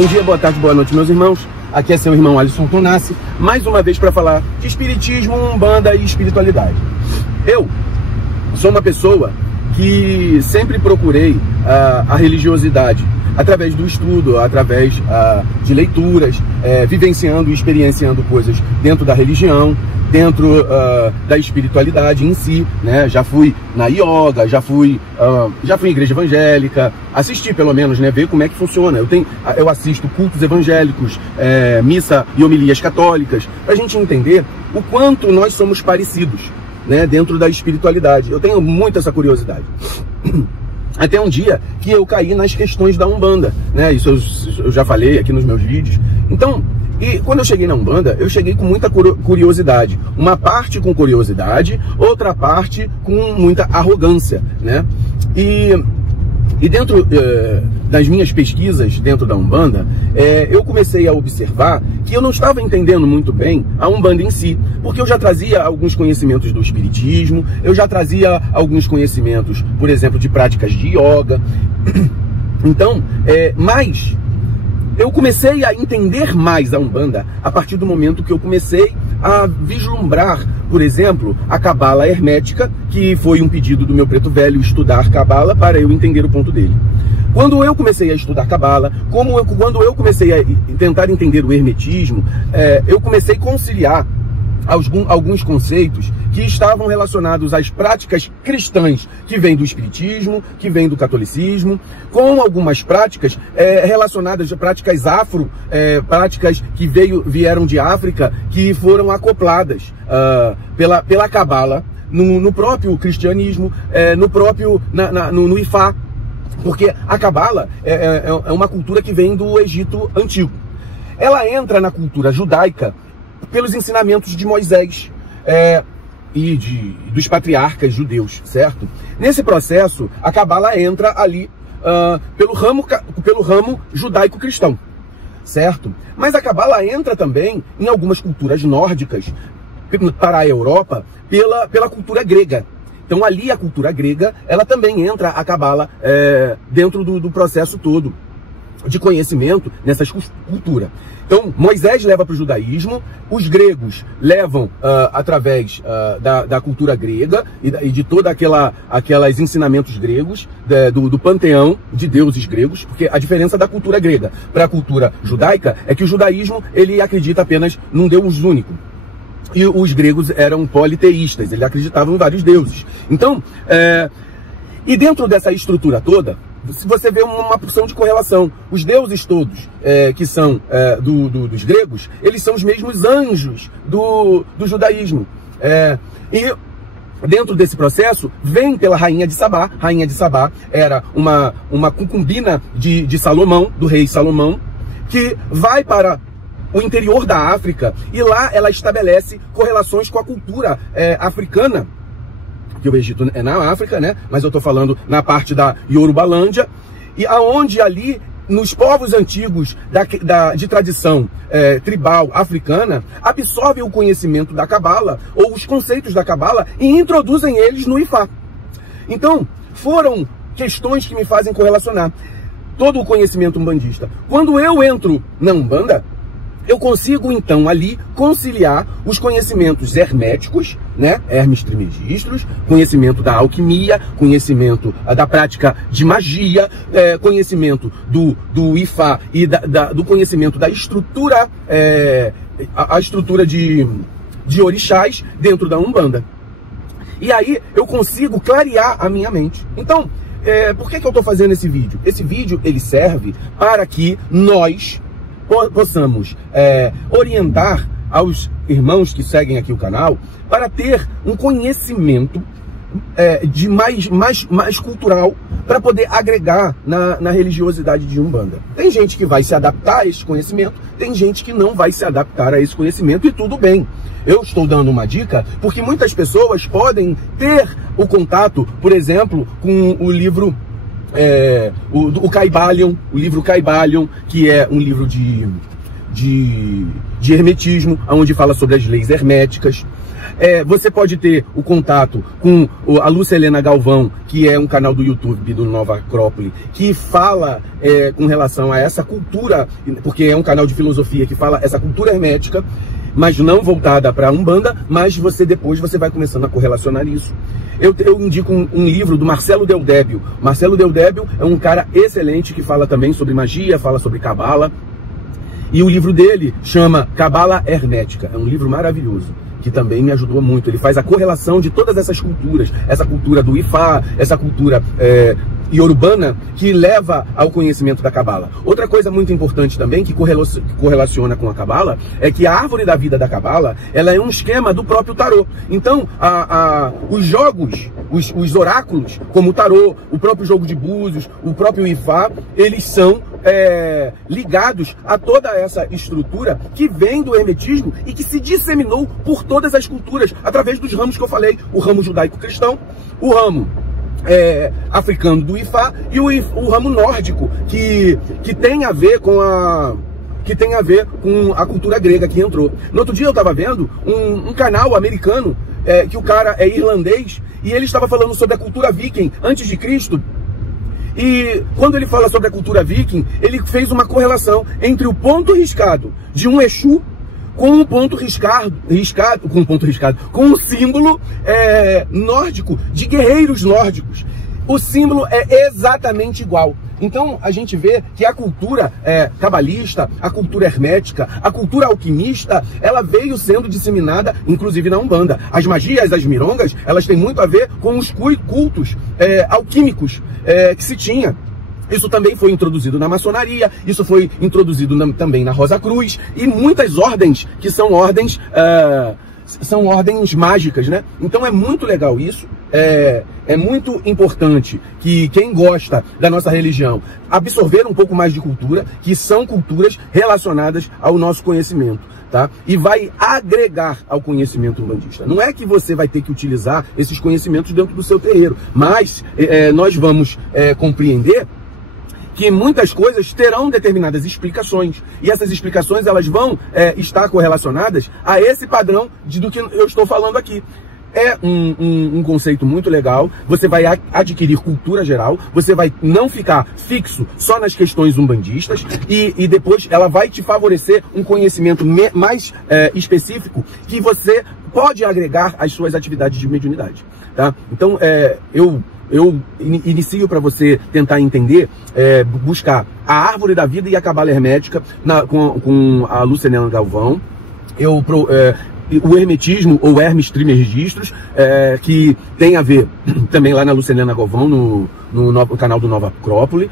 Bom dia, boa tarde, boa noite, meus irmãos. Aqui é seu irmão Alisson Tonassi, mais uma vez para falar de espiritismo, umbanda e espiritualidade. Eu sou uma pessoa que sempre procurei a religiosidade através do estudo, através de leituras, vivenciando e experienciando coisas dentro da religião, dentro da espiritualidade em si, né? Já fui na yoga, já fui em igreja evangélica, assisti pelo menos, né? Ver como é que funciona. Eu assisto cultos evangélicos, missa e homilias católicas, para a gente entender o quanto nós somos parecidos, né? Dentro da espiritualidade. Eu tenho muito essa curiosidade. Até um dia que eu caí nas questões da Umbanda, né? Isso eu já falei aqui nos meus vídeos. Então, e quando eu cheguei na Umbanda, eu cheguei com muita curiosidade. Uma parte com curiosidade, outra parte com muita arrogância, né? E dentro das minhas pesquisas dentro da Umbanda, eu comecei a observar que eu não estava entendendo muito bem a Umbanda em si, porque eu já trazia alguns conhecimentos do espiritismo, eu já trazia alguns conhecimentos, por exemplo, de práticas de yoga. Então, mas eu comecei a entender mais a Umbanda a partir do momento que eu comecei a vislumbrar, por exemplo, a Cabala Hermética, que foi um pedido do meu preto velho estudar Cabala para eu entender o ponto dele. Quando eu comecei a estudar Cabala, quando eu comecei a tentar entender o hermetismo, eu comecei a conciliar alguns conceitos que estavam relacionados às práticas cristãs que vêm do espiritismo, que vêm do catolicismo, com algumas práticas relacionadas a práticas afro, práticas que vieram de África, que foram acopladas pela Cabala no próprio cristianismo, no Ifá, porque a Cabala é uma cultura que vem do Egito Antigo. Ela entra na cultura judaica pelos ensinamentos de Moisés e dos patriarcas judeus, certo? Nesse processo, a Cabala entra ali pelo ramo judaico-cristão, certo? Mas a Cabala entra também em algumas culturas nórdicas para a Europa pela cultura grega. Então ali a cultura grega, ela também entra a Cabala dentro do processo todo de conhecimento nessas culturas. Então, Moisés leva para o judaísmo, os gregos levam através da cultura grega e de toda aquelas ensinamentos gregos, do panteão de deuses gregos, porque a diferença da cultura grega para a cultura judaica é que o judaísmo, ele acredita apenas num Deus único. E os gregos eram politeístas, eles acreditavam em vários deuses. Então, e dentro dessa estrutura toda, se você vê uma porção de correlação, os deuses todos que são dos gregos, eles são os mesmos anjos do judaísmo. E dentro desse processo, vem pela Rainha de Sabá. Rainha de Sabá era uma concubina de Salomão, do rei Salomão, que vai para o interior da África, e lá ela estabelece correlações com a cultura africana, que o Egito é na África, né? Mas eu estou falando na parte da Yorubalândia, e aonde ali, nos povos antigos de tradição tribal africana, absorvem o conhecimento da Cabala, ou os conceitos da Cabala, e introduzem eles no Ifá. Então, foram questões que me fazem correlacionar todo o conhecimento umbandista. Quando eu entro na Umbanda, eu consigo, então, ali, conciliar os conhecimentos herméticos, né? Hermes Trismegistus, conhecimento da alquimia, conhecimento da prática de magia, conhecimento do Ifá e do conhecimento da estrutura, a estrutura de orixás dentro da Umbanda. E aí, eu consigo clarear a minha mente. Então, por que eu estou fazendo esse vídeo? Esse vídeo, ele serve para que nós possamos orientar aos irmãos que seguem aqui o canal para ter um conhecimento de mais cultural, para poder agregar na religiosidade de Umbanda. Tem gente que vai se adaptar a esse conhecimento, tem gente que não vai se adaptar a esse conhecimento, e tudo bem. Eu estou dando uma dica porque muitas pessoas podem ter o contato, por exemplo, com o livro o Kybalion, o livro Kybalion, que é um livro de de hermetismo, onde fala sobre as leis herméticas. Você pode ter o contato com a Lúcia Helena Galvão, que é um canal do YouTube do Nova Acrópole, que fala com relação a essa cultura, porque é um canal de filosofia que fala essa cultura hermética, mas não voltada para a Umbanda, mas depois você vai começando a correlacionar isso. Eu indico um livro do Marcelo Del Débio. Marcelo Del Débio é um cara excelente que fala também sobre magia, fala sobre cabala. E o livro dele chama Cabala Hermética. É um livro maravilhoso, que também me ajudou muito. Ele faz a correlação de todas essas culturas, essa cultura do Ifá, essa cultura iorubana, que leva ao conhecimento da Cabala. Outra coisa muito importante também, que correlaciona com a Cabala, é que a árvore da vida da Cabala, ela é um esquema do próprio tarô. Então, os jogos, os oráculos, como o tarô, o próprio jogo de búzios, o próprio Ifá, eles são ligados a toda essa estrutura que vem do hermetismo e que se disseminou por todas as culturas, através dos ramos que eu falei, o ramo judaico-cristão, o ramo africano do Ifá e o ramo nórdico, que tem a ver com a cultura grega que entrou. No outro dia eu estava vendo um canal americano, que o cara é irlandês, e ele estava falando sobre a cultura viking antes de Cristo. E quando ele fala sobre a cultura viking, ele fez uma correlação entre o ponto riscado de um Exu com um ponto com um símbolo nórdico, de guerreiros nórdicos. O símbolo é exatamente igual. Então a gente vê que a cultura cabalista, a cultura hermética, a cultura alquimista, ela veio sendo disseminada, inclusive na Umbanda. As magias, as mirongas, elas têm muito a ver com os cultos alquímicos que se tinha. Isso também foi introduzido na maçonaria, isso foi introduzido também na Rosa Cruz, e muitas ordens que são ordens mágicas, né? Então é muito legal isso, é muito importante que quem gosta da nossa religião absorver um pouco mais de cultura, que são culturas relacionadas ao nosso conhecimento, tá? E vai agregar ao conhecimento umbandista. Não é que você vai ter que utilizar esses conhecimentos dentro do seu terreiro, mas nós vamos compreender que muitas coisas terão determinadas explicações, e essas explicações elas vão estar correlacionadas a esse padrão do que eu estou falando aqui. É um conceito muito legal, você vai adquirir cultura geral, você vai não ficar fixo só nas questões umbandistas, e depois ela vai te favorecer um conhecimento mais específico, que você pode agregar às suas atividades de mediunidade, tá? Então, eu inicio para você tentar entender, buscar a árvore da vida e a cabala hermética com a Lúcia Helena Galvão, o hermetismo ou Hermes Trismegistus, que tem a ver também lá na Lúcia Helena Galvão, no canal do Nova Acrópole.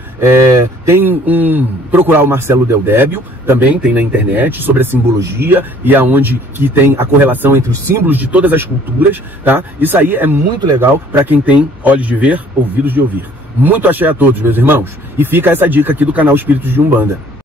Procurar o Marcelo Del Débio, também tem na internet, sobre a simbologia, e aonde que tem a correlação entre os símbolos de todas as culturas, tá? Isso aí é muito legal para quem tem olhos de ver, ouvidos de ouvir. Muito axé a todos, meus irmãos. E fica essa dica aqui do canal Espíritos de Umbanda.